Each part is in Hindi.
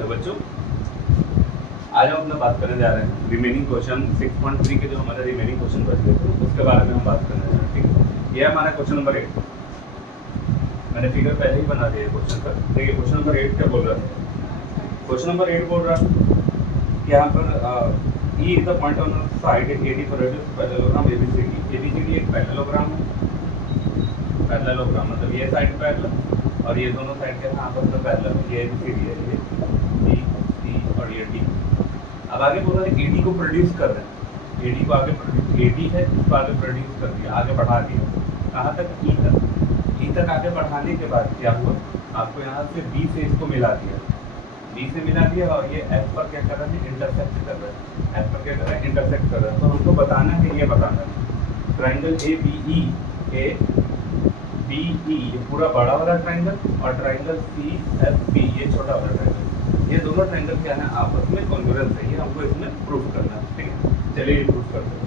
हेलो बच्चों, आज हम अपना बात करने जा रहे हैं रिमेनिंग क्वेश्चन 6.3 के जो हमारे रिमेनिंग क्वेश्चन बच गए थे उसके बारे में हम बात करने जा रहे हैं। ठीक है, ये हमारा क्वेश्चन नंबर 8। मैंने फिगर पहले ही बना दिया क्वेश्चन का। देखिए क्वेश्चन नंबर 8 क्या बोल रहा है। क्वेश्चन नंबर 8 बोल रहा है कि यहाँ पर E is the point on side AD produce parallelogram ABCD एक पैरेललोग्राम है। पैरेललोग्राम मतलब ये साइड पैरेलल और ये दोनों साइड के आपस में पैरेलल है। ये एबीसीडी है, ये बी सी और ये डी। अब आगे बोल रहा है एडी को प्रोड्यूस कर रहे हैं। एडी को आगे प्रोड्यूस, एडी है इसको आगे प्रोड्यूस कर दिया, आगे बढ़ा दिया कहाँ तक, ई तक। ई तक आगे बढ़ाने के बाद क्या हुआ, आपको यहाँ से बी से इसको मिला दिया, बी से मिला दिया और ये एफ पर क्या कर रहा है, इंटरसेक्ट कर रहा है। एफ पर क्या कर रहा है, इंटरसेक्ट कर रहा है। तो हमको बताना है, ये बताना है ट्राइंगल ए बी ई ये पूरा बड़ा वाला ट्राइंगल और ट्राइंगल सी एफ बी ये छोटा वाला ट्राइंगल, ये दोनों ट्राइंगल क्या है आपस में कॉन्ग्रुएंस है। ये हमको इसमें प्रूफ करना है। ठीक है, चलिए ये प्रूफ करते हैं।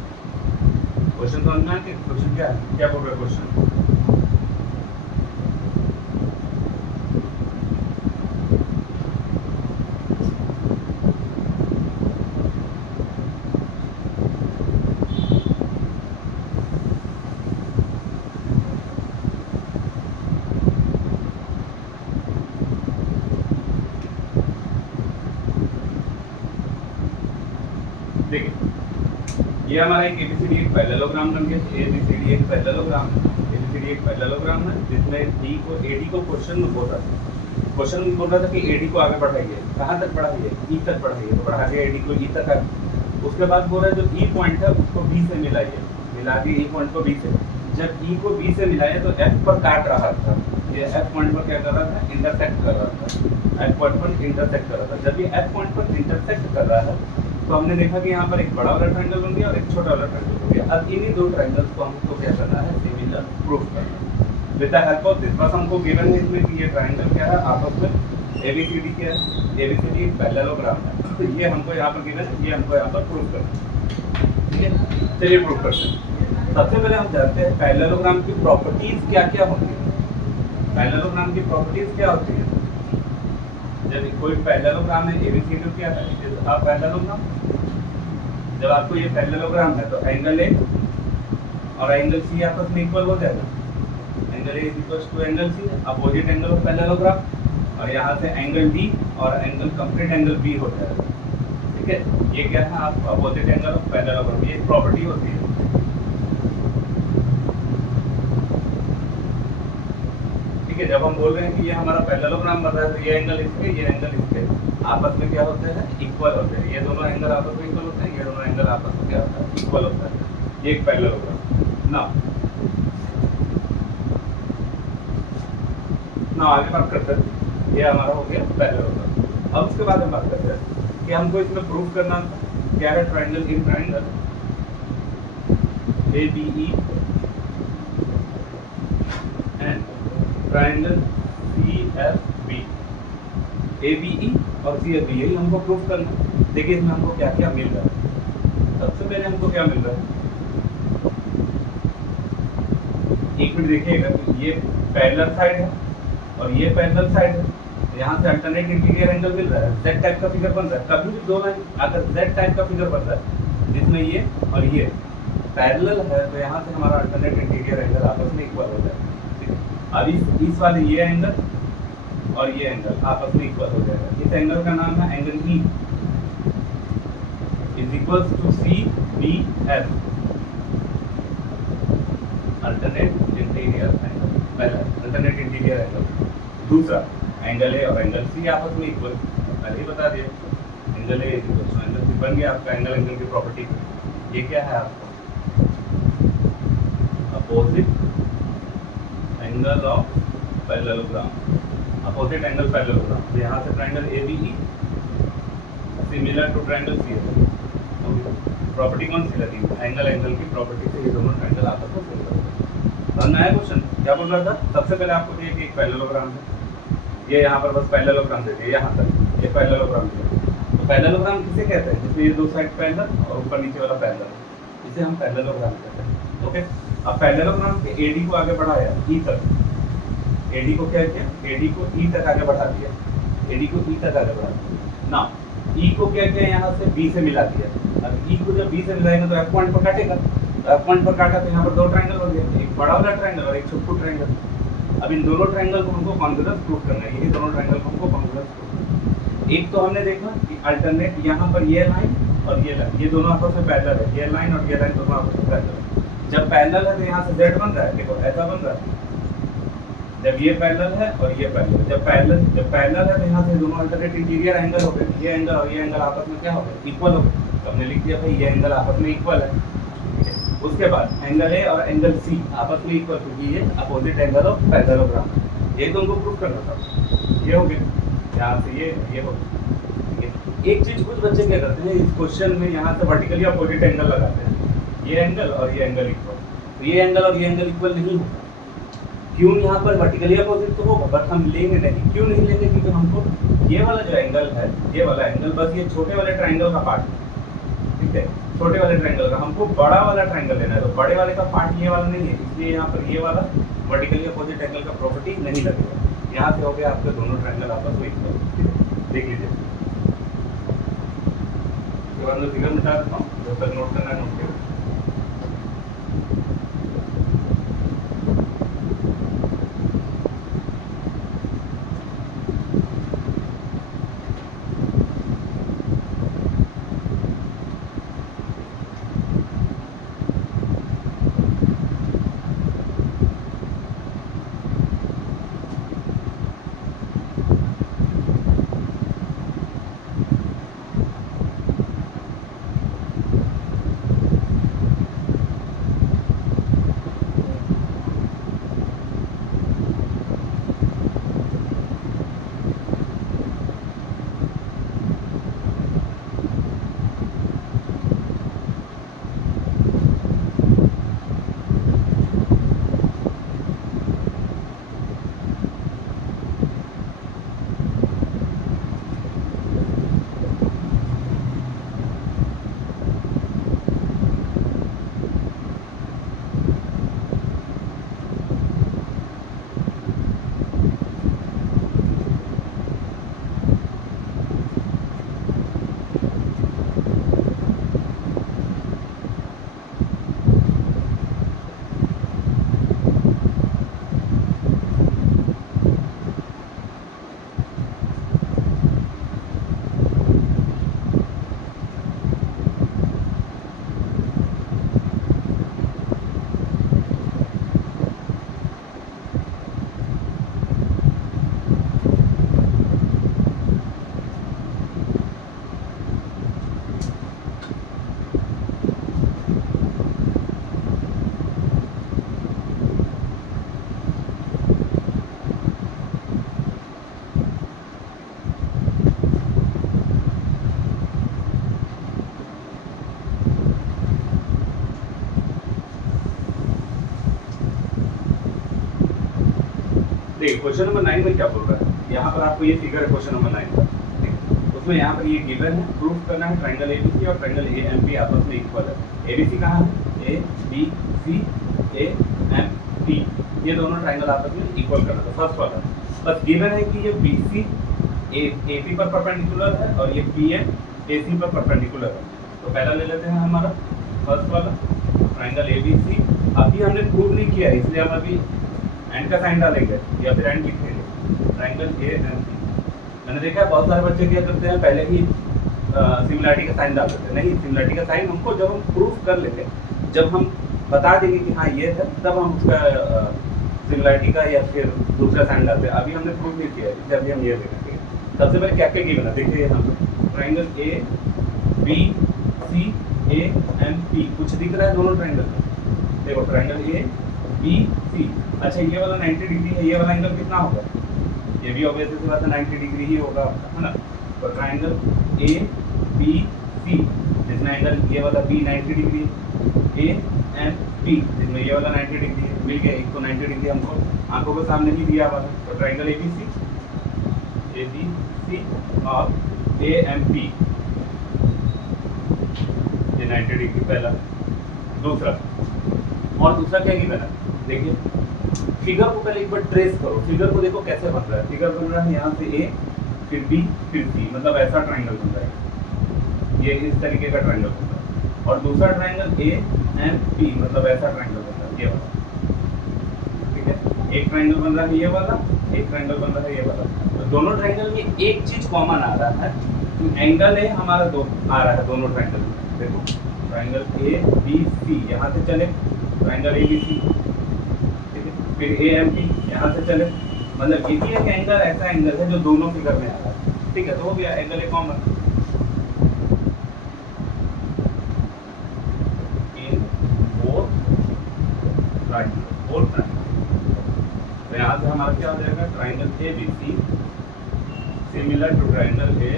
क्वेश्चन समझ में आया कि क्वेश्चन क्या है, क्या बोल रहा है क्वेश्चन। देखिए ये हमारा एक एबीसीडी एक पैरेललोग्राम बन गया। एबीसीडी एक पैरेललोग्राम है, एबीसीडी एक पैरेललोग्राम है जिसमें डी को एडी को क्वेश्चन में बोल रहा था। क्वेश्चन में बोल रहा था कि एडी को आगे बढ़ाइए, कहाँ तक बढ़ाइए, ई तक बढ़ाइए। तो बढ़ा दिया एडी को ई तक आ। उसके बाद बोल रहा है जो ई पॉइंट है उसको बी से मिलाइए, मिला दिए ई पॉइंट को बी से। जब ई को बी से मिलाया तो एफ पर काट रहा था, ये एफ पॉइंट पर क्या कर रहा था, इंटरसेक्ट कर रहा था। एफ पॉइंट पर इंटरसेक्ट कर रहा था। जब ये एफ पॉइंट पर इंटरसेक्ट कर रहा है तो हमने देखा कि यहाँ पर एक बड़ा वाला ट्रायंगल बन गया और एक छोटा वाला ट्रायंगल बन गया। अब इन्हीं दो ट्रायंगल्स को हमको क्या करना है, सिमिलर प्रूफ करना है। With the help of this, बस हमको गिवन है इसमें कि ये ट्रायंगल क्या है आपस में एबीसीडी क्या है, एबीसीडी एक पैरेललोग्राम है। तो ये हमको यहाँ पर गिवन है, ये हमको यहाँ पर प्रूफ करना है। ठीक है, चलिए प्रूफ करते हैं। सबसे पहले हम जानते हैं पैरेललोग्राम की प्रॉपर्टीज क्या क्या होती है। पैरेललोग्राम की प्रॉपर्टीज क्या होती है। जब कोई पैरेललोग्राम है, एबीसीडी क्या है, इट इज अ पैरेललोग्राम। जब आपको ये पैरेललोग्राम है तो एंगल ए और एंगल सी आपस में इक्वल हो जाएगा। Angle A is equal to angle C, opposite angle of parallelogram. और यहाँ से एंगल डी और एंगल कंप्लीट एंगल बी हो जाएगा। ठीक है, ये क्या है, आप अपोजिट एंगल ऑफ पैरेललोग्राम, ये प्रॉपर्टी होती है। ठीक है, जब हम बोल रहे हैं कि ये हमारा पैरेललोग्राम बन रहा है तो ये एंगल इसके आपस में क्या होते हैं, इक्वल होते हैं। ये दोनों एंगल आपस में इक्वल होते हैं, ये दोनों एंगल आपस में क्या होता है, इक्वल होता है। ये एक पैरेललोग्राम। ना आगे बात करते हैं, ये हमारा हो गया पैरेललोग्राम। अब उसके बाद हम बात करते हैं कि हमको इसमें प्रूफ करना क्या है, triangle in triangle A B E and triangle C F B, A B E और सी एफ बी, यही हमको प्रूफ करना है। देखिए इसमें हमको क्या क्या मिल रहा है। सबसे पहले हमको क्या मिल रहा है, एक मिनट देखिएगा, ये पैरेलल साइड है और ये पैरेलल साइड है। यहाँ से अल्टरनेट इंटीरियर एंगल मिल रहा है, जेड टाइप का फिगर बन रहा है। कभी भी दो लाइन अगर जेड टाइप का फिगर बन रहा है जिसमें ये और ये पैरेलल है तो यहाँ से हमारा अल्टरनेट इंटीरियर एंगल आपस में इक्वल हो जाएगा। अब इस वाले ये एंगल और ये एंगल आपस में इक्वल हो जाएगा। इस एंगल का नाम है angle E is equal to C B F, alternate interior angle. पहला अल्टरनेट इंटीरियर एंगल, दूसरा एंगल ए और एंगल सी आपस में इक्वल, पहले ही बता दिया। Angle A is equal to angle C बन गया आपका एंगल की प्रॉपर्टी। ये क्या है आपका opposite angle of parallelogram, opposite angle parallelogram. यहाँ से triangle A B E similar to triangle C F. Property कौन सी लगी, एंगल की प्रॉपर्टी से ये दोनों ट्रायंगल आपस में सिमिलर होते हैं। नया क्वेश्चन क्या बोल रहा था, सबसे पहले आपको दिया कि एक पैरेललोग्राम है, ये यहाँ पर बस पैरेललोग्राम दे दिए, यहाँ तक ये पैरेललोग्राम दिया। तो पैरेललोग्राम किसे कहते हैं, जिसमें ये दो साइड पैरेलल और ऊपर नीचे वाला पैरेलल, इसे हम पैरेललोग्राम कहते हैं। ओके, अब पैरेललोग्राम के एडी को आगे बढ़ाया ई तक, एडी को क्या किया, एडी को ई तक आगे बढ़ा दिया। एडी को ई तक आगे बढ़ा ना, ई को क्या किया यहाँ से बी से मिला दिया। अब ई को जब बी से मिलाएंगे तो एफ पॉइंट पर काटेगा, तो एफ पॉइंट पर काटा तो यहाँ पर दो ट्रायंगल बन गए, एक बड़ा वाला ट्रायंगल और एक छोटा ट्रायंगल। अब इन दोनों ट्रायंगल को हमको कॉन्ग्रुएंस प्रूव करना है, यही दोनों ट्रायंगल को हमको कॉन्ग्रुएंस प्रूव करना है। एक तो हमने देखा कि अल्टरनेट यहाँ पर ये लाइन और ये लाइन, ये दोनों आपस में पैरेलल है, ये लाइन और ये लाइन दोनों आपस में पैरेलल है। जब पैरेलल है तो यहाँ से जेड बन रहा है, देखो ऐसा बन रहा है, जब ये पैरेलल है और ये पैरेलल, जब पैरेलल है तो यहाँ से दोनों अल्टरनेट इंटीरियर एंगल हो गए, ये एंगल और ये एंगल आपस में क्या हो गए, इक्वल हो गए। तो हमने लिख दिया भाई ये एंगल आपस में इक्वल है। उसके बाद एंगल ए और एंगल सी आपस में इक्वल, क्योंकि ये अपोजिट एंगल ऑफ पैरेललोग्राम है। ये तो उनको प्रूव करना था, ये हो गया यहाँ से ये हो गया। ठीक है, एक चीज कुछ बच्चे क्या करते हैं इस क्वेश्चन में, यहाँ से वर्टिकली अपोजिट एंगल लगाते हैं, ये एंगल और ये एंगल इक्वल, तो ये एंगल और ये एंगल इक्वल नहीं होगा। क्यों? यहाँ पर वर्टिकली अपोजिट तो होगा बट हम लेंगे नहीं। क्यों नहीं लेंगे? क्योंकि हमको ये वाला जो एंगल है, ये वाला एंगल बस ये छोटे वाले ट्रायंगल का पार्ट है। ठीक है, छोटे वाले ट्रायंगल का, हमको बड़ा वाला ट्रायंगल लेना है, तो बड़े वाले का पार्ट ये वाला नहीं है, इसलिए यहाँ पर ये वाला वर्टिकली अपोजिट एंगल का प्रॉपर्टी नहीं लगेगा। यहाँ से हो गया आपके दोनों ट्रायंगल आपस में इक्वल। देख लीजिए, इसके बाद मैं फिगर मिटा देता हूँ, जब तक नोट करना है नोट करो। देखिए क्वेश्चन नंबर 9 में क्या बोल रहा है, यहाँ पर आपको ये फिगर है क्वेश्चन नंबर 9 का, उसमें यहाँ पर ये गिवन है, प्रूफ करना है ट्रायंगल एबीसी और ट्रायंगल एएमपी आपस में इक्वल है। एबीसी कहाँ है? A B C A M P, ये दोनों ट्रायंगल आपस में इक्वल करना था। फर्स्ट वाला बस गिवन है कि ये बीसी एपी पर परपेंडिकुलर है और ये पीएम एसी पर परपेंडिकुलर है। तो पहला ले लेते हैं हमारा फर्स्ट वाला ट्रायंगल एबीसी। अभी हमने प्रूव नहीं किया इसलिए हम अभी एंड का साइन डालेंगे या फिर एंड लिखेंगे, ट्रायंगल एएमपी। मैंने देखा है बहुत सारे बच्चे क्या करते हैं पहले ही सिमिलरिटी का साइन डाल देते हैं। नहीं, सिमिलरिटी का साइन हमको जब हम प्रूफ कर लेंगे, जब हम बता देंगे कि हाँ ये है, तब हम उसका सिमिलरिटी का या फिर दूसरा साइन डालते हैं। अभी हमने प्रूफ नहीं किया है इसलिए अभी हम ये देखेंगे। सबसे पहले क्या क्या गिवन है देखिए, यहाँ पर triangle A B C A M P, कुछ दिख रहा है दोनों ट्रायंगल में? देखो ट्रायंगल ए बी सी, अच्छा ये वाला 90 डिग्री है, ये वाला एंगल कितना होगा? ये भी ऑब्वियस सी बात है 90 डिग्री ही होगा आपका, है ना। तो ट्रायंगल ए बी सी जिसमें एंगल ये वाला B 90 degree, A M P जिसमें ये वाला 90 डिग्री है, मिल गया। एक तो 90 डिग्री हमको आंखों के सामने ही दिया हुआ है। तो ट्रायंगल ए बी सी और ए एम पी, ये 90 डिग्री पहला। दूसरा क्या गिवन है देखिए, फिगर को पहले एक बार ट्रेस करो। फिगर को देखो कैसे बन रहा है। फिगर बन रहा है यहाँ से ए, फिर बी, फिर सी, मतलब ऐसा ट्राइंगल बन जाएगा, ये इस तरीके का ट्राइंगल बनता है। और दूसरा ट्राइंगल ए एम पी, मतलब ऐसा ट्राइंगल बनता है, ये वाला, ठीक है। एक ट्राइंगल बन रहा है ये वाला, एक ट्राइंगल बन रहा है ये वाला। तो दोनों ट्राइंगल में एक चीज कॉमन आ रहा है, एंगल है हमारा दो आ रहा है दोनों ट्राइंगल में। देखो ट्राइंगल ए बी सी यहाँ से चले, ट्राइंगल ए बी सी, ठीक है। फिर ए एम पी यहाँ से चले, मतलब यही एक एंगल ऐसा एंगल है जो दोनों फिगर में आ रहा है, ठीक है। तो हो गया angle A common in both triangle, both triangle. तो यहाँ से हमारा क्या हो जाएगा, triangle A B C similar to triangle A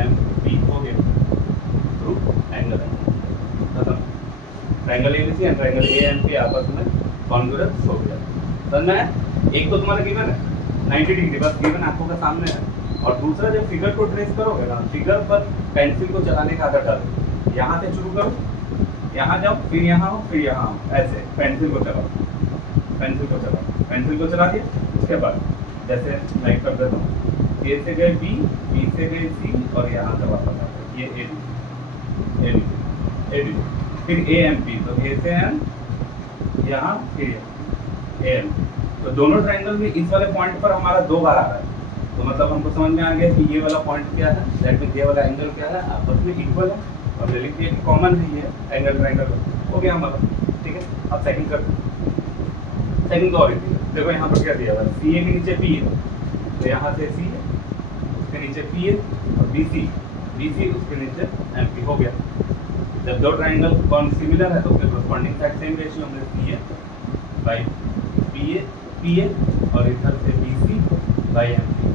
M P हो गया, थ्रू एंगल खत्म। Triangle A B C and triangle A M P आपस में कॉन्ग्रुएंस हो गया। समझ में? एक तो तुम्हारा गिवन है 90 डिग्री, बस गिवन आंखों के सामने है। और दूसरा जब फिगर को ट्रेस करोगे ना, फिगर पर पेंसिल को चलाने का आदत डालो। यहाँ से शुरू करो, यहाँ जाओ, फिर यहाँ आओ, फिर यहाँ आओ, ऐसे पेंसिल को चलाओ, पेंसिल को चलाओ, पेंसिल को चला दिया। उसके बाद जैसे मैं कर देता हूँ, ए से गए बी, बी से गए सी, और यहाँ से वापस आते हैं, ये A B, A B, A B, फिर ए एम पी, तो ए से एम, यहाँ फिर ए एम। तो दोनों ट्राइंगल में इस वाले पॉइंट पर हमारा दो बार आ रहा है, तो मतलब हमको समझ में आ गया कि ये वाला पॉइंट क्या है, दैट मींस ये वाला एंगल क्या है, आपस में इक्वल है, और ले लिखिए कि कॉमन है ये एंगल ट्राइंगल, हो गया हमारा, ठीक है। अब सेकंड करते हैं, सेकंड का और देखो यहाँ पर क्या दिया हुआ है, सी ए के नीचे पी है, तो यहाँ से सी है, उसके नीचे पी है, और बी सी उसके नीचे एम पी, हो गया। जब दो ट्राइंगल कौन सिमिलर है तो उसके कॉरस्पॉन्डिंग साइड सेम रेशियो में सी है बाई पी ए, और इधर से B C by M P,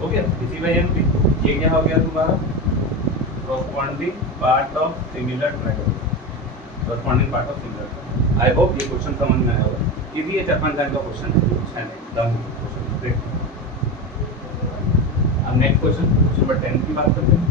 हो गया, B C by M P. ये क्या हो गया तुम्हारा, corresponding part of similar triangle, corresponding part of similar triangle. I hope ये क्वेश्चन समझ में आया होगा, इजी है, 4-5 लाइन का क्वेश्चन है नहीं, डन क्वेश्चन। देखो अब नेक्स्ट क्वेश्चन नंबर 10 की बात करते हैं।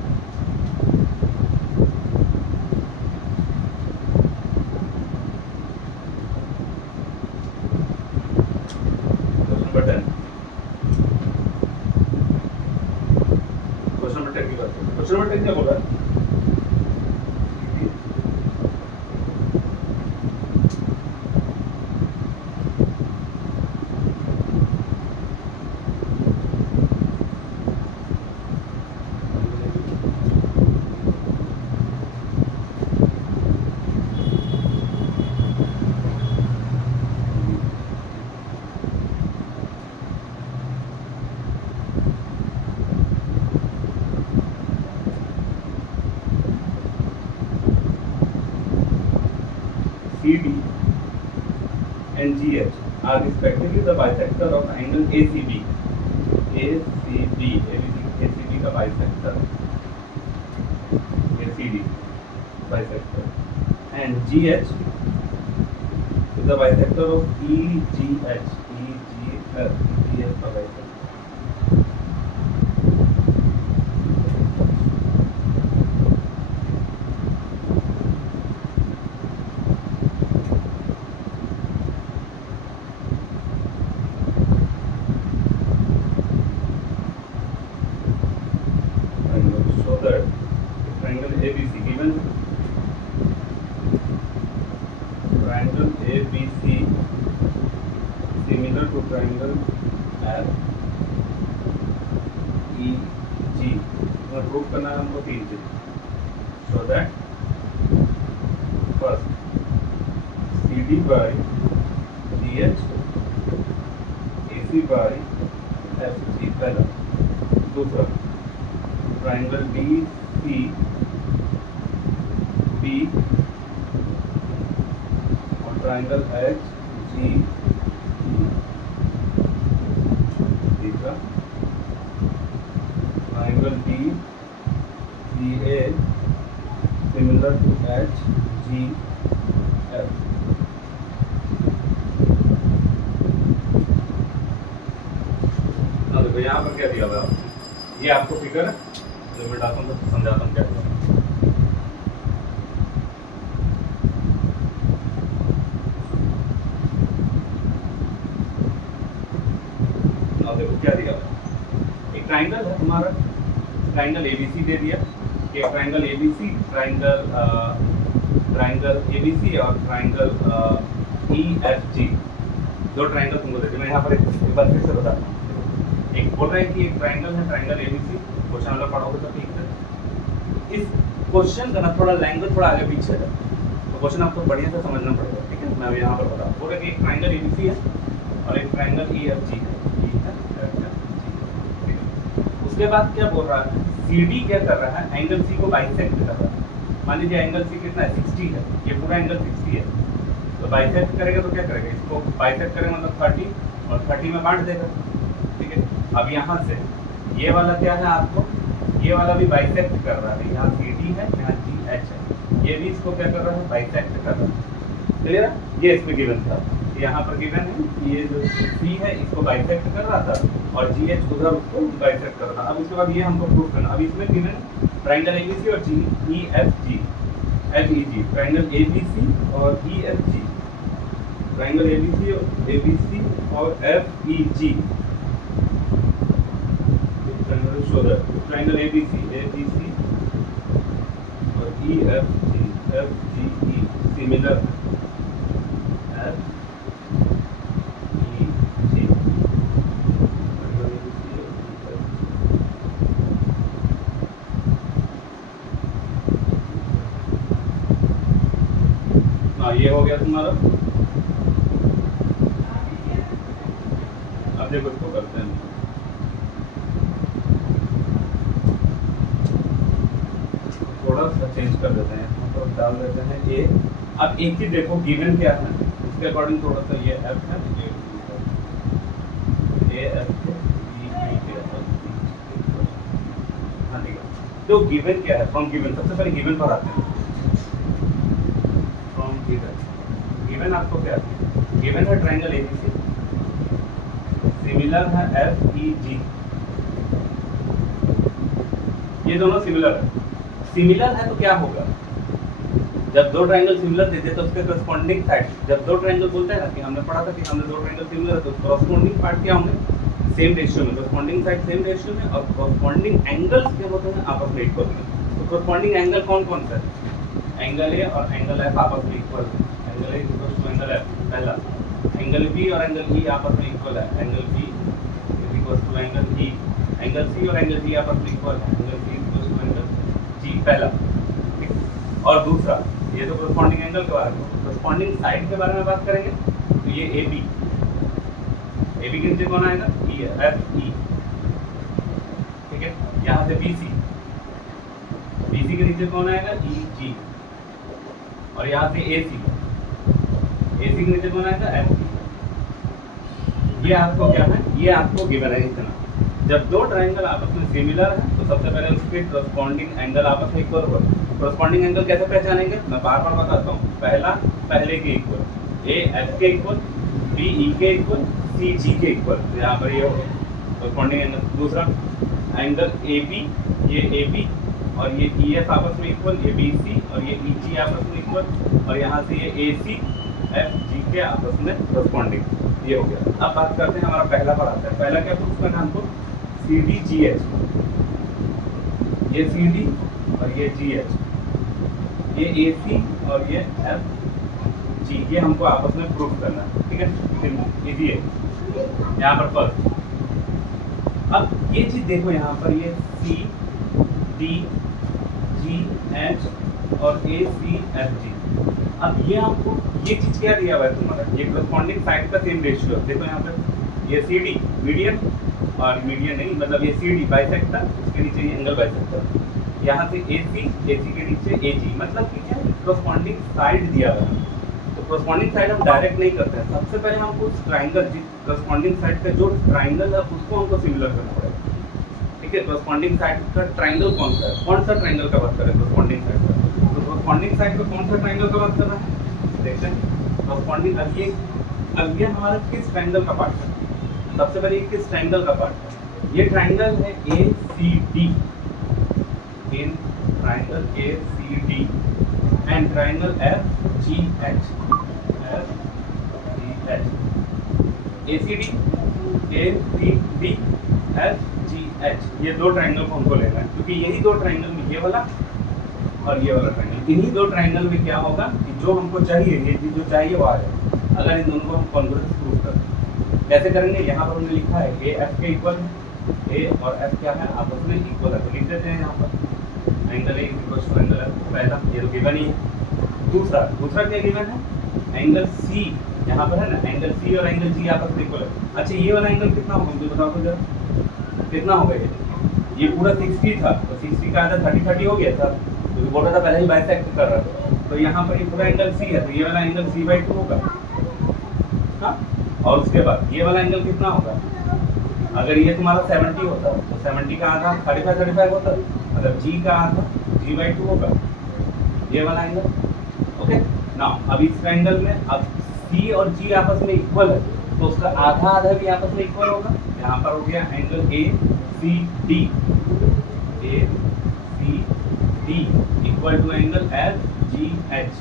क्वेश्चन नंबर 10 की बात करते हैं। क्वेश्चन नंबर 10 क्या बोल रहा है, CD and GH are respectively the bisector of angle ACB. ACB का bisector, ACD bisector, and GH is the bisector of EGH. EGH का bisector. Triangle ABC given, triangle ABC similar to triangle FEG, और प्रूव करना है हमको 3 चीज। So that first CD by GH, AC by FG पहला। दूसरा ट्राइंगल BCB और ट्राइंगल HGE। तीसरा triangle DGA similar to HGF। देखो यहाँ पर क्या दिया हुआ है, ये आपको फिगर है, जो मैं डालता हूँ तो समझाता हूँ क्या है। देखो क्या दिया हुआ है, एक एक ट्राइंगल है तुम्हारा, ट्राइंगल एबीसी दे दिया कि ट्राइंगल एबीसी, ट्राइंगल एबीसी और ट्राइंगल ईएफजी, दो ट्राइंगल तुमको दे दिए। मैं यहाँ पर एक बार फिर से बताता हूँ। एक बोल रहा है कि एक ट्राइंगल है, ट्राइंगल एबीसी, क्वेश्चन अगर पढ़ोगे तो ठीक है। इस क्वेश्चन का ना थोड़ा लैंग्वेज थोड़ा आगे पीछे है, तो क्वेश्चन आपको बढ़िया से समझना पड़ेगा, ठीक है। मैं यहाँ पर बता बोल रहा कि एक ट्राइंगल एबीसी है और एक ट्राइंगल ईएफजी है, उसके बाद क्या बोल रहा है, CD क्या कर रहा है, एंगल C को बाइसेक्ट कर रहा है। मान लीजिए एंगल C कितना है, 60 है, ये पूरा एंगल 60 है, तो बाइसेक्ट करेगा तो क्या करेगा, इसको बाइसेक्ट करेगा मतलब 30 और 30 में बांट देगा, ठीक है। अब यहाँ से ये वाला क्या है आपको, ये वाला भी बाइसेक्ट कर रहा है, यहाँ CD है, यहाँ GH है, ये भी इसको क्या कर रहा है, बाइसेक्ट कर रहा है, क्लियर। ये इसमें गिवन था, यहाँ पर गिवन है, ये जो C है इसको बाइसेक्ट कर रहा था और GH उधर उसको बाइसेक्ट कर रहा था। अब उसके बाद ये हमको प्रूफ करना, अब इसमें गिवन ट्राइंगल ABC और EFG, ट्राइंगल ABC और EFG, ट्राइंगल ABC और FEG, ट्राइंगल ABC और EFG, FGE सिमिलर ये हो गया तुम्हारा। अब देखो इसको करते हैं, थोड़ा सा चेंज कर देते हैं, तो डाल देते हैं ए। अब एक चीज देखो, गिवन क्या है उसके अकॉर्डिंग थोड़ा सा ये एफ है, ए एफ हाँ ठीक है। तो गिवन क्या है, फ्रॉम गिवन, सबसे पहले गिवन पर आते हैं। गिवन आपको क्या है, गिवन है ट्राइंगल एबीसी, सिमिलर है FEG, ये दोनों सिमिलर है। सिमिलर है तो क्या होगा, जब दो ट्राइंगल सिमिलर देते तो उसके करस्पॉन्डिंग साइड, जब दो ट्राइंगल बोलते हैं ना कि हमने पढ़ा था कि हमने दो ट्राइंगल सिमिलर है तो करस्पॉन्डिंग पार्ट क्या होंगे, सेम रेशियो में, करस्पॉन्डिंग साइड सेम रेशियो में, और करस्पॉन्डिंग एंगल्स क्या होते हैं आपस में इक्वल में। तो करस्पॉन्डिंग एंगल कौन कौन सा है, एंगल ए और एंगल एफ आपस में इक्वल है, angle A equal to angle F पहला, एंगल बी और एंगल ई आपस में इक्वल है, angle B equal to angle E, angle C और एंगल जी आपस में इक्वल है, angle C equal to angle G पहला, ठीक। और दूसरा, ये तो करस्पॉन्डिंग एंगल के बारे में, करस्पॉन्डिंग साइड के बारे में बात करेंगे तो ये AB, AB के नीचे कौन आएगा, FE, ठीक है। यहाँ से BC, BC के नीचे कौन आएगा, EG, और यहाँ से AC, AC के नीचे कौन आएगा, FE। ये आपको क्या है, ये आपको गिवन है इतना। जब दो ट्राइंगल आपस में सिमिलर है तो सबसे पहले उसके करस्पॉन्डिंग एंगल आपस में इक्वल होगा। करस्पॉन्डिंग एंगल कैसे पहचानेंगे, मैं बार बार बताता हूँ। पहला पहले के इक्वल, A F के इक्वल, B E के इक्वल, C G के इक्वल, तो यहाँ पर ये हो गया करस्पॉन्डिंग एंगल। दूसरा एंगल AB, ये AB और ये EF आपस में इक्वल, ये BC और ये EG आपस में इक्वल, और यहाँ से ये AC FG के आपस में करस्पॉन्डिंग, ये हो गया। अब बात करते हैं हमारा पहला पर आता है। पहला क्या प्रूफ करना हमको, CD GH, ये CD और ये GH, ये AC और ये FG, ये हमको आपस में प्रूफ करना है, ठीक है। इजी है यहाँ पर फर्स्ट। अब ये चीज देखो, यहाँ पर ये C D G H और A C F G। अब ये आपको ये चीज क्या दिया हुआ है तुम्हारा, ये करस्पॉन्डिंग साइड का सेम रेशियो। देखो यहाँ पर ये CD मीडियन, और मीडियन नहीं मतलब ये CD बाइसेक्ट था, उसके नीचे ये एंगल बाइसेक्ट था। यहाँ से AC के नीचे AG, मतलब कि क्या करस्पॉन्डिंग साइड दिया हुआ है। तो करस्पॉन्डिंग साइड हम डायरेक्ट नहीं करते हैं, सबसे पहले हमको उस ट्राइंगल, करस्पॉन्डिंग साइड का जो ट्राइंगल है उसको हमको सिमिलर करना पड़ेगा, ठीक है। करस्पॉन्डिंग साइड का ट्राइंगल कौन सा है, कौन सा ट्राइंगल का बात करें करस्पॉन्डिंग साइड का, तो करस्पॉन्डिंग साइड का कौन सा ट्राइंगल का बात कर रहा है, देखते हैं करस्पॉन्डिंग। अब ये हमारा किस ट्राइंगल का पार्ट है, सबसे पहले किस ट्राइंगल का पार्ट है, ये ट्राइंगल है ACD, in triangle ACD and triangle FGH, ACD ACD FGH, H, ये दो ट्राइंगल को हमको लेना है, क्योंकि यही दो ट्राइंगल में ये वाला और ये वाला ट्राइंगल, इन्हीं दो ट्राइंगल में क्या होगा कि जो हमको चाहिए, ये जो चाहिए वो आ जाए, अगर इन दोनों को हम कॉन्ग्रुएंस प्रूव करें। कैसे करेंगे? यहाँ पर हमने लिखा है ए एफ के इक्वल, ए और एफ क्या है, आपस में इक्वल है, तो लिख देते हैं यहाँ पर angle A equal to angle F. पहला ये तो गिवन ही है। दूसरा क्या गिवन है? एंगल सी, यहाँ पर है ना, एंगल सी और एंगल जी आपस में इक्वल है। अच्छा, ये वाला एंगल कितना होगा मुझे बताओ तो जरा, कितना होगा ये पूरा 60 था, तो 60 का आधा 30 हो गया था, तो बोल रहा था पहले ही बाइसेक्ट कर रहा था, तो यहाँ पर ये पूरा एंगल सी है, तो ये वाला एंगल c/2 होगा। हाँ, और उसके बाद ये वाला एंगल कितना होगा? अगर ये तुम्हारा 70 होता तो 70 का आधा 35 होता, मतलब g का आधा g/2 होगा, ये वाला एंगल। ओके ना, अब इस ट्रायंगल में अब c और g आपस में इक्वल है, तो उसका आधा आधा भी आपस में इक्वल होगा। यहाँ पर हो गया angle ACD, ACD equal to angle FGH।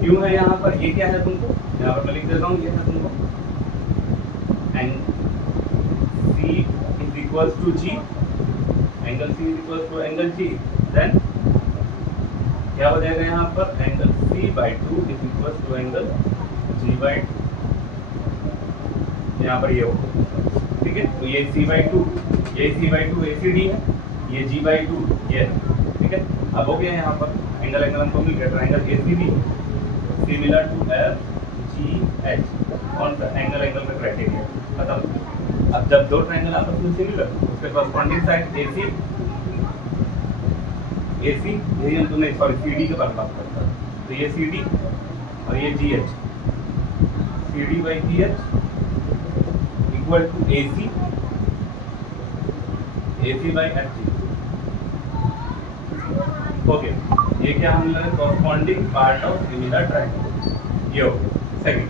क्यों है यहाँ पर? ये क्या है तुमको, यहाँ पर मैं लिख देता हूँ, ये है तुमको C is equals to G, angle C is equals to angle G, then क्या हो जाएगा यहाँ पर? Angle C/2 is equals to angle G/2, यहाँ पर ये हो, ठीक है। तो ये C/2, ये C/2 ACD है, ये G/2 ये है, ठीक है। अब हो गया यहाँ पर एंगल हमको मिल गया, triangle ACD similar to FGH, कौन सा एंगल का क्राइटेरिया खत्म। अब जब दो ट्रायंगल आपस में सिमिलर, उसके कॉरस्पॉन्डिंग साइड AC यही हम तुमने सॉरी CD के बारे में बात करता है, तो ये CD और ये GH, CD/GH equal to AC/FG। Okay, ये क्या हम लोग corresponding part of similar triangle, ये हो गया। सेकंड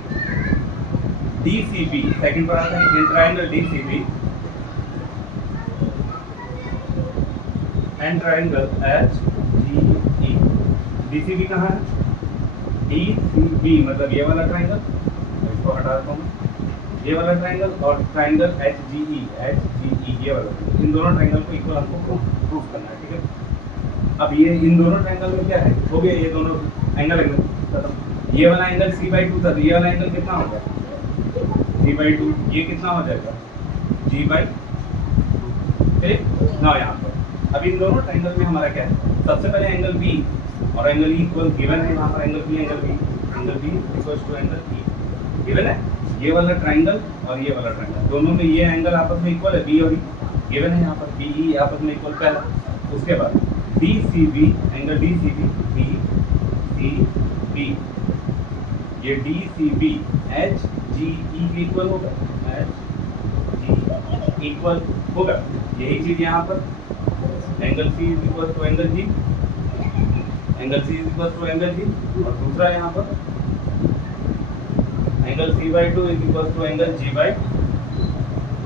DCB, सेकंड पर आता है in triangle DCB and triangle HGE। DCB कहाँ है? DCB मतलब ये वाला ट्रायंगल, इसको हटा देता हूँ, ये वाला ट्रायंगल और ट्रायंगल HGE ये वाला, इन दोनों ट्रायंगल को इक्वल हमको प्रूव करना है, ठीक है। अब ये इन दोनों ट्रायंगल में क्या है, हो गया ये दोनों एंगल खत्म। ये वाला एंगल C/2 था, तो ये वाला एंगल कितना होगा? C/2, ये कितना हो जाएगा? G/2, ना यहाँ पर। अब इन दोनों ट्रायंगल में हमारा क्या है? सबसे पहले एंगल B और एंगल E इक्वल गिवन है, यहाँ पर angle B equals to angle E given है। ये वाला ट्रायंगल और ये वाला ट्रायंगल, दोनों में ये एंगल आपस में इक्वल है, B और E गिवन है, यहाँ पर BE आपस में इक्वल पहला। उसके बाद DCB, एंगल DCB ये DCB HGE के इक्वल होगा, HGE इक्वल होगा, यही चीज यहाँ पर angle C is equal to angle G, angle C is equal to angle G, और दूसरा यहाँ पर angle C/2 is equal to angle G/2,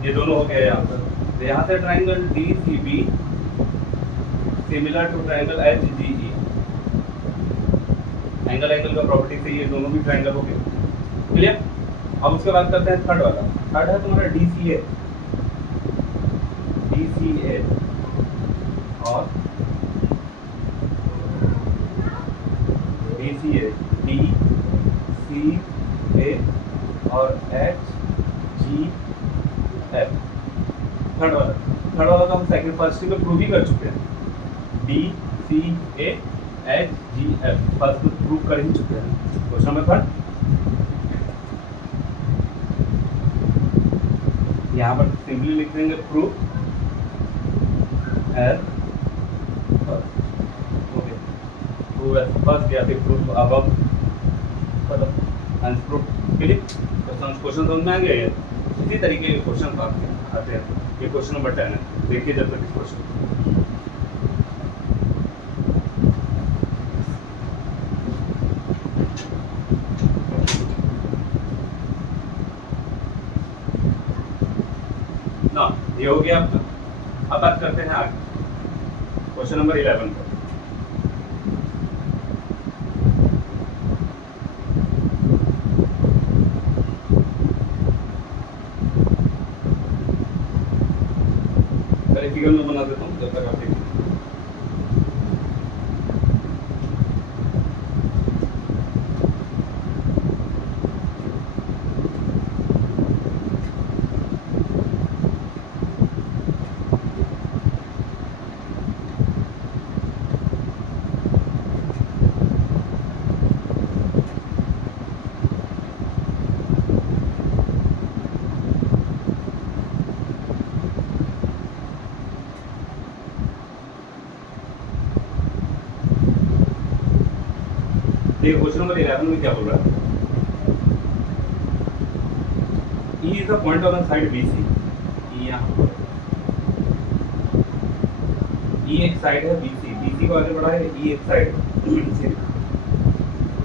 ये दोनों हो गया यहाँ पर। तो यहाँ से triangle DCB similar to triangle HGE, angle का प्रॉपर्टी से ये दोनों भी ट्रायंगल हो गए, क्लियर। अब उसके बाद करते हैं थर्ड वाला। थर्ड है तुम्हारा DCA और DCA और HGF। थर्ड वाला तो हम सेकंड फर्स्ट में प्रूव ही कर चुके हैं, DCA HGF फर्स्ट में प्रूव कर ही चुके हैं। क्वेश्चन नंबर थर्ड, यहाँ पर सिंपली लिख देंगे प्रूव एज फर्स्ट या फिर प्रूफ अबव अनप्रूफ, क्लियर। क्वेश्चन समझ में आ गया है। इसी तरीके के क्वेश्चन आते हैं। ये क्वेश्चन नंबर 10 है, देखिए जब तक इस क्वेश्चन ना, ये हो गया आपका। अब बात करते हैं आगे क्वेश्चन नंबर 11 पर। प्रैक्टिकल में बना देता हूँ जब तक आप देखिए। देखिए क्वेश्चन नंबर 11 में क्या बोल रहा है, E is the point on the side BC। E यहाँ पर E एक साइड है BC, BC को आगे बढ़ाए, E एक side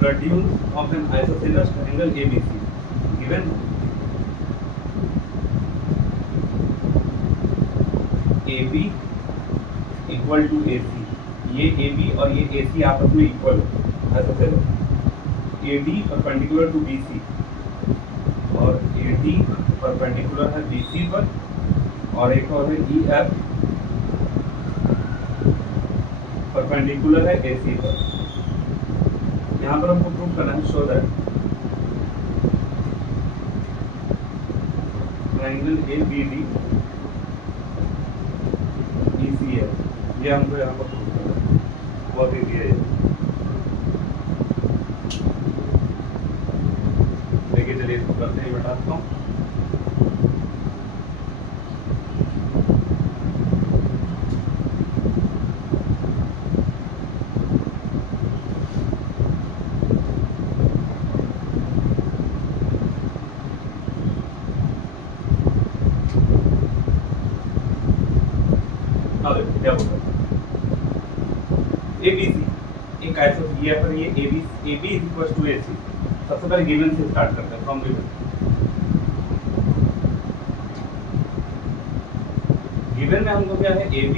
produce of an isosceles triangle ABC given AB equal to AC। ये AB और ये AC आपस में इक्वल है isosceles. AD perpendicular to BC और AD परपेंडिकुलर है BC पर, और एक और है EF परपेंडिकुलर है AC पर। यहाँ पर हमको प्रूव करना है show that triangle ABD ECF, ये हमको यहाँ पर प्रूव करना है, बहुत ईजी है। देखिए चलिए इसको करते हैं, बताता हूँ। क्या बोल रहा ABC एक आइसोसेलेस, ये पर ये AB is equal to AC। सबसे पहले गिवन से स्टार्ट करते हैं, फ्रॉम गिवन। गिवन में हमको क्या है, AB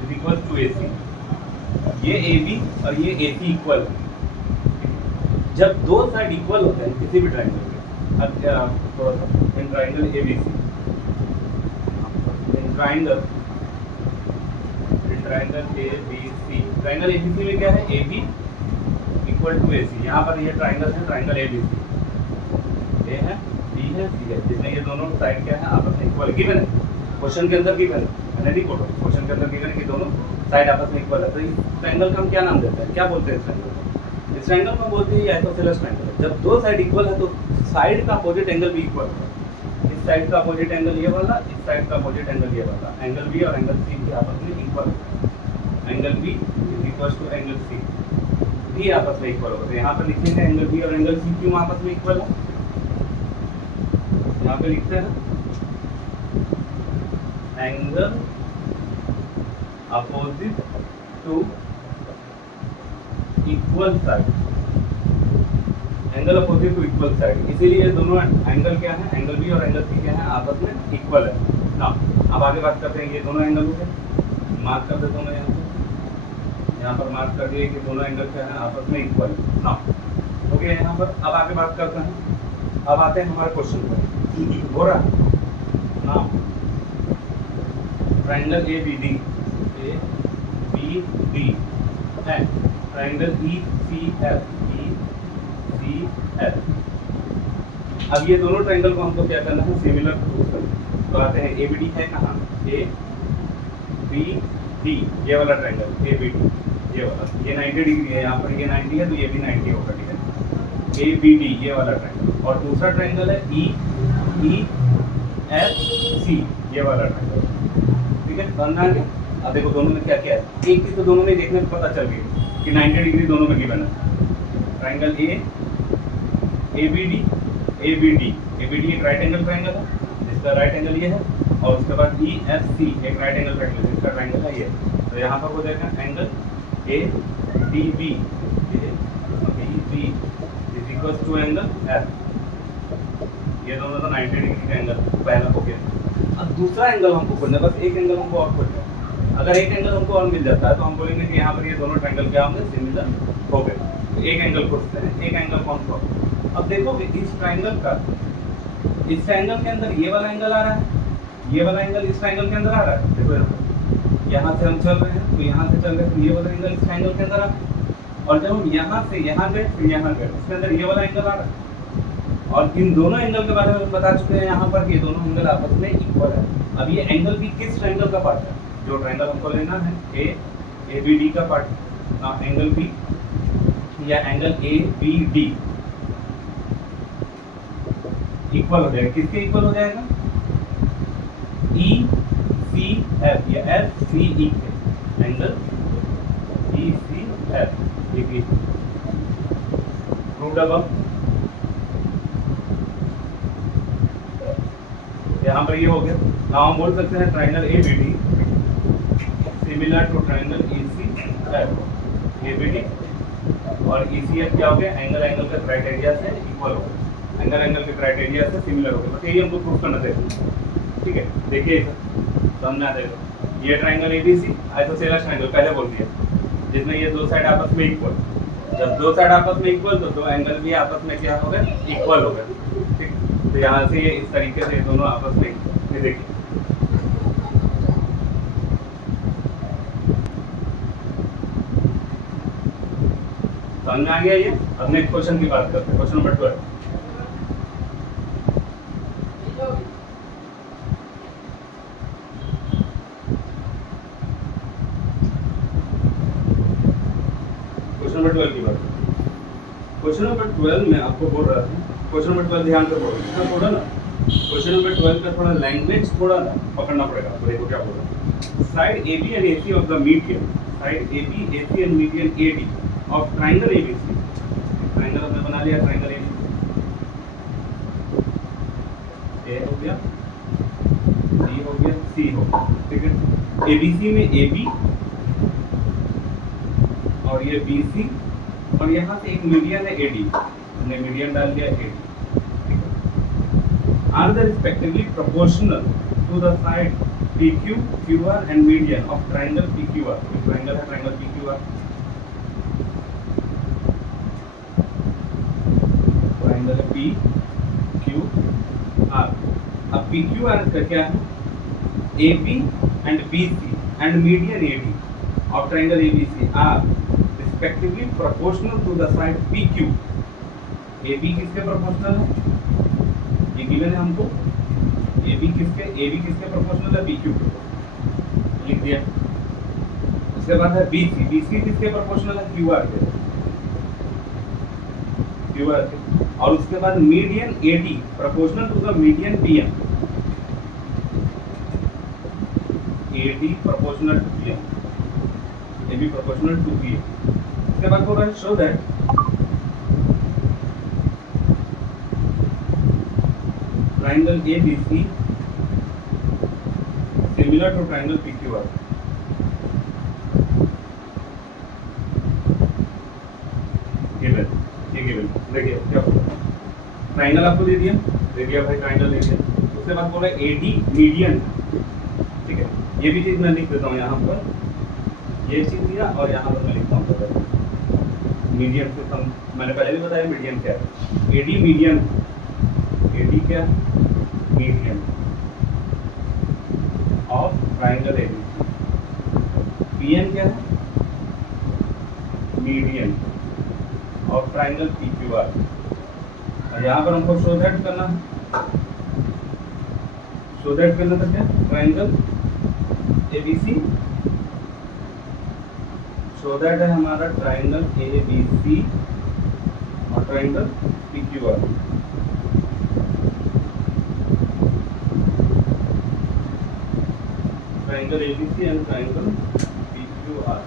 is equal to AC। ये AB और ये AC इक्वल है। जब दो साइड इक्वल होते हैं किसी भी ट्रायंगल के, अब क्या थोड़ा सा in triangle ABC, in triangle ABC, triangle ABC में क्या है, AB इक्वल टू AC। यहाँ पर ये ट्रायंगल है, ट्रायंगल ABC, A है, B है, C है, जिसमें ये दोनों साइड क्या है, आपस में इक्वल गिवन है। क्वेश्चन के अंदर गिवन है, मैंने नहीं बोला, क्वेश्चन के अंदर गिवन है कि दोनों साइड आपस में इक्वल है। तो इस ट्रायंगल का हम क्या नाम देते हैं, क्या बोलते हैं इस ट्रायंगल को? इस ट्रायंगल को बोलते हैं आइसोसेलेस ट्रायंगल। जब दो साइड इक्वल है तो साइड का अपोजिट एंगल भी इक्वल है। इस साइड का अपोजिट एंगल ये वाला, इस साइड का अपोजिट एंगल ये वाला, एंगल B और एंगल C भी आपस में इक्वल है। Angle B is equal to angle C भी आपस में इक्वल होते हैं। यहाँ पर लिखेंगे एंगल B और एंगल C क्यों आपस में इक्वल है, यहाँ पे लिखते हैं angle opposite to equal side, angle opposite to equal side, इसीलिए दोनों एंगल क्या है, एंगल B और एंगल C क्या है, आपस में इक्वल है ना। अब आगे बात करते हैं, ये दोनों एंगल हो गए, मार्क कर देता हूँ मैं यहाँ पर मार्क कर दिए कि दोनों एंगल क्या है, आपस में इक्वल है ना। हो गया यहाँ पर। अब आगे बात करते हैं, अब आते हैं हमारे क्वेश्चन पर। हो रहा ना, ट्रायंगल ABD है, ट्रायंगल ECF। अब ये दोनों ट्रायंगल को हमको क्या करना है, सिमिलर प्रूफ करना। तो आते हैं, ABD है कहाँ, ABD, ये वाला ट्रायंगल ABD, ये वाला, ये 90 डिग्री है, यहाँ पर ये 90 है तो ये भी 90 होगा, ठीक है। ABD ये वाला ट्रायंगल, और दूसरा ट्रायंगल है EFC, ये वाला ट्रायंगल, ठीक है। समझ आ गया? अब देखो दोनों में क्या क्या है, एक चीज तो दोनों में देखने में पता चल गई कि 90 डिग्री दोनों में गिवन है। ट्रायंगल ABD एक राइट एंगल ट्रायंगल है, जिसका राइट एंगल ये है, और उसके बाद EFC एक राइट एंगल ट्रायंगल, जिसका ट्रायंगल है ये। तो यहाँ पर हो जाएगा angle ADB is equal to angle F। ये दोनों तो 90 डिग्री का एंगल पहला हो गया। अब दूसरा एंगल हमको खोजना, बस एक एंगल हमको और खोजना है। अगर एक एंगल हमको और मिल जाता है तो हम बोलेंगे कि यहाँ पर ये दोनों ट्रायंगल क्या होंगे, सिमिलर हो गए। तो एक एंगल खोजते हैं, एक एंगल कौन सा। अब देखो इस ट्रायंगल के अंदर ये वाला एंगल आ रहा है, ये वाला एंगल इस ट्रायंगल के अंदर आ रहा है, देखो यहाँ से हम चल रहे हैं तो यहाँ से चल रहे हैं तो ये वाला एंगल इस ट्रायंगल के अंदर आ रहा है, और जब हम यहाँ से यहाँ गए फिर यहाँ गए इसके अंदर ये वाला एंगल आ रहा है। और इन दोनों एंगल के बारे में हम बता चुके हैं यहाँ पर कि ये दोनों एंगल आपस में इक्वल है। अब ये एंगल भी किस ट्रायंगल का पार्ट है, जो ट्रायंगल हमको लेना है ए बी डी का पार्ट, एंगल बी या angle A B D equal हो जाएगा, किसके इक्वल हो जाएगा, ई सी एफ या एफ सी ई के, एंगल ई सी एफ, देखिए प्रूव्ड अब यहाँ पर ये हो गया। now हम बोल सकते हैं triangle A B D similar to triangle E C F, A B D और ई सी एफ क्या हो गया, एंगल एंगल के क्राइटेरिया से इक्वल हो गया, एंगल एंगल के क्राइटेरिया से सिमिलर हो गया, बस यही हमको प्रूफ करना चाहिए। ठीक है, देखिए समझ आ जाएगा। ये triangle A B C isosceles triangle पहले बोल दिया, जिसमें ये दो साइड आपस में इक्वल, जब दो साइड आपस में इक्वल तो दो एंगल भी आपस में क्या हो गए, इक्वल हो गए। ठीक, तो यहाँ से ये इस तरीके से ये दोनों आपस में, ये देखिए समझ में आ गया। ये अब नेक्स्ट क्वेश्चन की बात करते हैं, क्वेश्चन नंबर 12। क्वेश्चन नंबर 12 की बात, क्वेश्चन नंबर 12 में आपको बोल रहा था, क्वेश्चन नंबर 12 ध्यान से पढ़ो थोड़ा ना, क्वेश्चन नंबर 12 का थोड़ा लैंग्वेज थोड़ा ना पकड़ना पड़ेगा आपको। देखो क्या बोल रहा है, side A B and A C of the median, side A B A C and median A D of triangle A B C, triangle हमने बना लिया, ट्रायंगल ए हो गया, बी हो गया, सी हो गया। ठीक है, ए बी सी में ए बी और ये बी सी और यहाँ से एक मीडियन है ए डी, हमने मीडियन डाल दिया A D, are they respectively proportional to the side PQ, QR and median of triangle PQR। triangle है triangle PQR, triangle है PQR। अब PQR का क्या है, AB and BC and median AD of triangle ABC are respectively proportional to the side PQ। AB किसके प्रोपोर्शनल है, ये गिवन है हमको, AB किसके प्रोपोर्शनल है, BQ लिख दिया। उसके बाद है BC किसके प्रोपोर्शनल है, QR के, और उसके बाद median AD proportional to the median PM, AD proportional to PM, AB proportional to PM। उसके बाद बोल रहा है show that triangle ABC similar to triangle PQR। Given, ये गिवन देखिए क्या होता है, ट्रायंगल आपको दे दिया भाई, ट्रायंगल दे दिया। उसके बाद बोला AD मीडियन, ठीक है, ये भी चीज मैं लिख देता हूँ यहाँ पर, ये चीज दिया और यहाँ पर मैं लिखता हूँ मीडियन से कम, मैंने पहले भी बताया मीडियन क्या है, AD मीडियन, AD क्या median of triangle ABC, PN क्या है, मीडियन ऑफ ट्रायंगल PQR। और यहाँ पर हमको शो दैट करना है, शो दैट करना था क्या, ट्रायंगल ABC, शो दैट है हमारा ट्रायंगल ABC और triangle PQR। Triangle ABC and triangle PQR,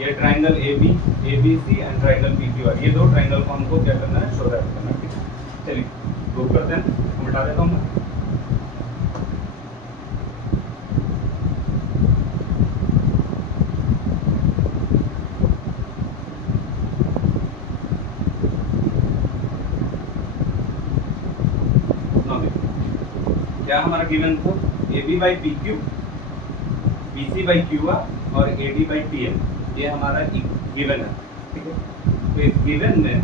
ये triangle ABC and triangle PQR, ये दो ट्रायंगल को हमको क्या करना है, शो दैट करना है। चलिए प्रूव करते हैं, मैं मिटा देता हूँ मैं। क्या हमारा गिवन था, AB by PQ, BC by QR और AD बाई PM, ये हमारा गिवन है। ठीक है, तो इस गिवन में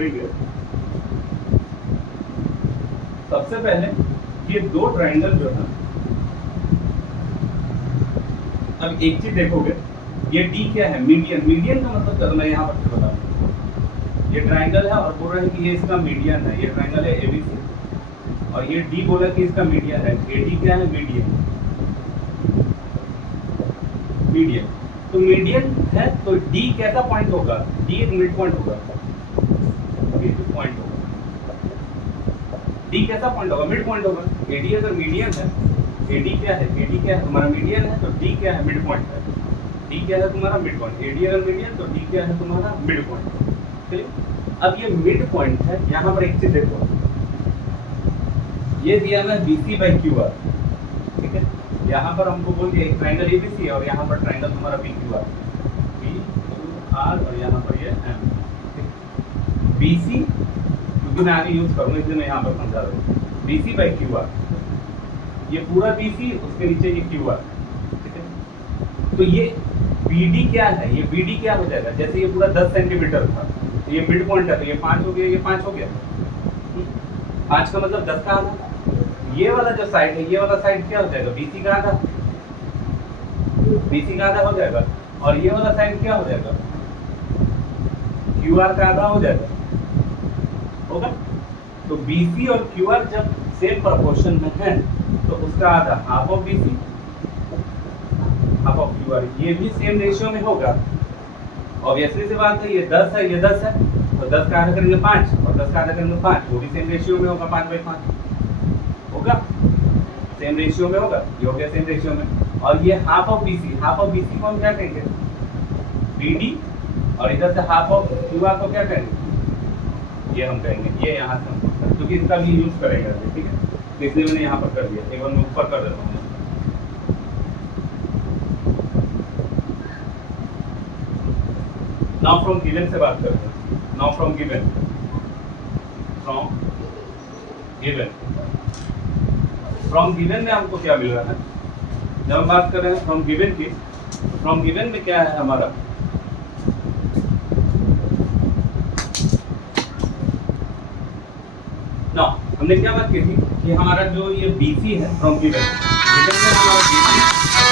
करेंगे, सबसे पहले ये दो ट्रायंगल जो है, अब एक चीज देखोगे, ये डी क्या है, मीडियन। मीडियन का मतलब क्या, मैं यहाँ पर बता दूं, ये ट्रायंगल है और बोल रहे हैं कि ये इसका मीडियन है, ये ट्रायंगल है एबीसी, और ये डी बोला कि इसका मीडियन है, एडी क्या है, मीडियन। मीडियन, तो मीडियन है तो डी कैसा पॉइंट होगा, डी एक मिड पॉइंट होगा, पॉइंट होगा, डी कैसा पॉइंट होगा, मिड पॉइंट होगा। एडी अगर मीडियन है, एडी क्या है, एडी क्या है तुम्हारा मीडियन है, तो डी क्या है, मिड पॉइंट है। डी क्या है तुम्हारा, मिड पॉइंट। एडी अगर मीडियन तो डी क्या है तुम्हारा, मिड पॉइंट। ठीक, अब ये मिड पॉइंट है, यहाँ पर एक चीज देखो, ये दिया है बीसी बाई क्यू आर, ठीक है। यहाँ पर हमको बोल दिया एक ट्रायंगल एबीसी है और यहाँ पर ट्रायंगल तुम्हारा B Q R, B Q R, और यहाँ पर ये एम। बीसी, क्योंकि मैं आगे यूज करूँगा इसलिए मैं यहाँ पर समझा रहा हूँ, बीसी बाई क्यू आर, ये पूरा बीसी, उसके नीचे ये क्यू आर, ठीक है। तो ये बीडी क्या है, ये बीडी क्या हो जाएगा, जैसे ये पूरा 10 सेंटीमीटर था, तो ये मिड पॉइंट है, तो ये 5 हो गया, ये 5 हो गया। 5 का मतलब 10 का आधा। ये वाला जो साइड है, ये वाला साइड क्या हो जाएगा, बीसी का आधा, बीसी का आधा हो जाएगा। और ये वाला साइड क्या हो जाएगा, क्यूआर का आधा हो जाएगा, होगा। तो बीसी और क्यूआर जब सेम प्रोपोर्शन में है तो उसका आधा half of BC, half of QR, ये भी सेम रेशियो में होगा। ऑब्वियसली सी बात है, ये 10 है, ये 10 है, तो 10 का आधा करेंगे 5 और 10 का आधा करेंगे 5, वो भी सेम रेशियो में होगा, 5/5 होगा, सेम रेशियो में होगा, ये हो गया सेम रेशियो में। और ये half of BC, half of BC को हम क्या कहेंगे, बीडी, और इधर से हाफ ऑफ क्यूआर को क्या कहेंगे, ये हम कहेंगे, ये यहाँ से, क्योंकि इसका भी यूज करेंगे, ठीक है। तो इसलिए मैंने यहाँ पर कर दिया, एक बार मैं ऊपर कर देता हूँ। नाउ फ्रॉम गिवन से बात करते हैं, now from given, from given, from given में हमको क्या मिल रहा है, जब हम बात कर रहे हैं फ्रॉम गिवन की, फ्रॉम गिवन में क्या है हमारा, ना हमने क्या बात की थी कि हमारा जो ये BC है फ्रॉम गिवन, गिवन में हमारा BC